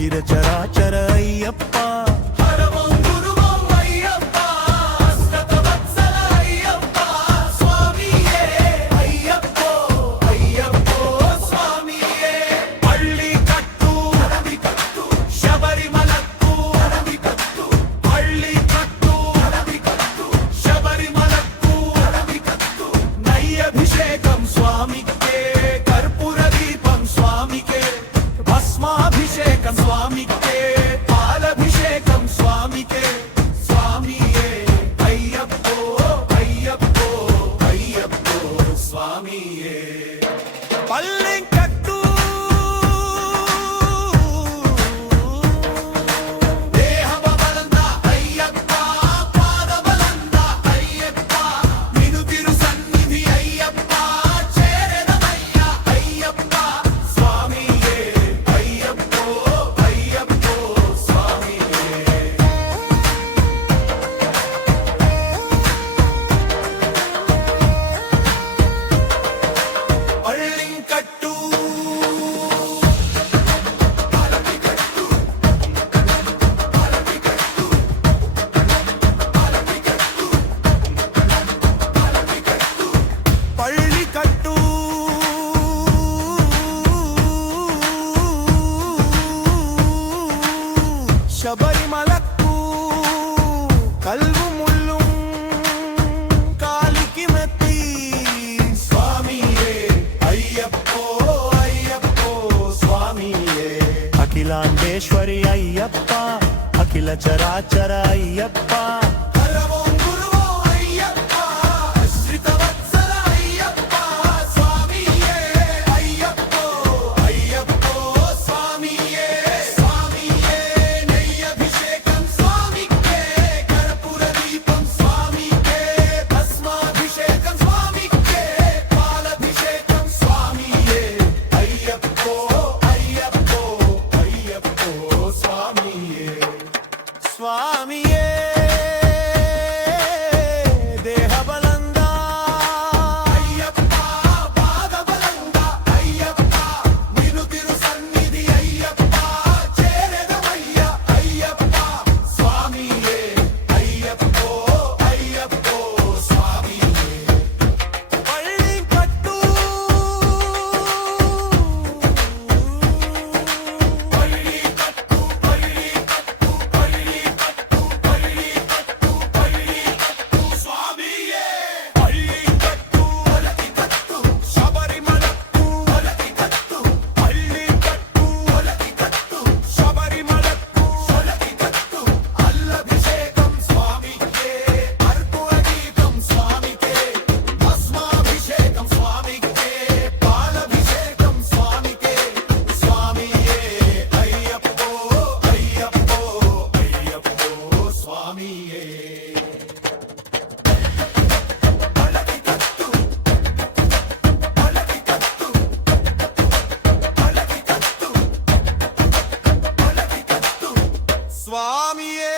అఖిల చరాచర అయ్యప్ప అభిషేకం స్వామికే కర్పూర దీపం స్వామికే భస్మాభిషేకం స్వామికే పాలభిషేకం స్వామికే స్వామియే అయ్యప్పో అయ్యప్పో అయ్యప్పో స్వామియే పల్లెంకట్టు శబరిమలకు కల్వు ముల్లు కాలికి మెత్తి స్వామియే అయ్యప్పో అయ్యప్పో స్వామియే అఖిలాండేశ్వరి అయ్యప్ప అఖిల చరాచర అయ్యప్ప స్వామియే దేహబలందా అయ్యప్ప పాదబలందా అయ్యప్ప నిను తిరు సన్నిధి అయ్యప్ప చేరెదమయ్య అయ్యప్ప స్వామియే అయ్యప్పో అయ్యప్పో స్వామియే పళ్ళి కట్టు పళ్ళి కట్టు పళ్ళి స్వామియే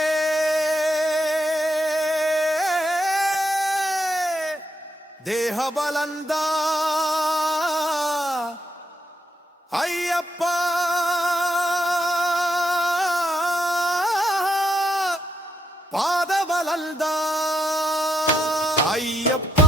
దేహబలందా అయ్యప్ప పాదబలందా అయ్యప్ప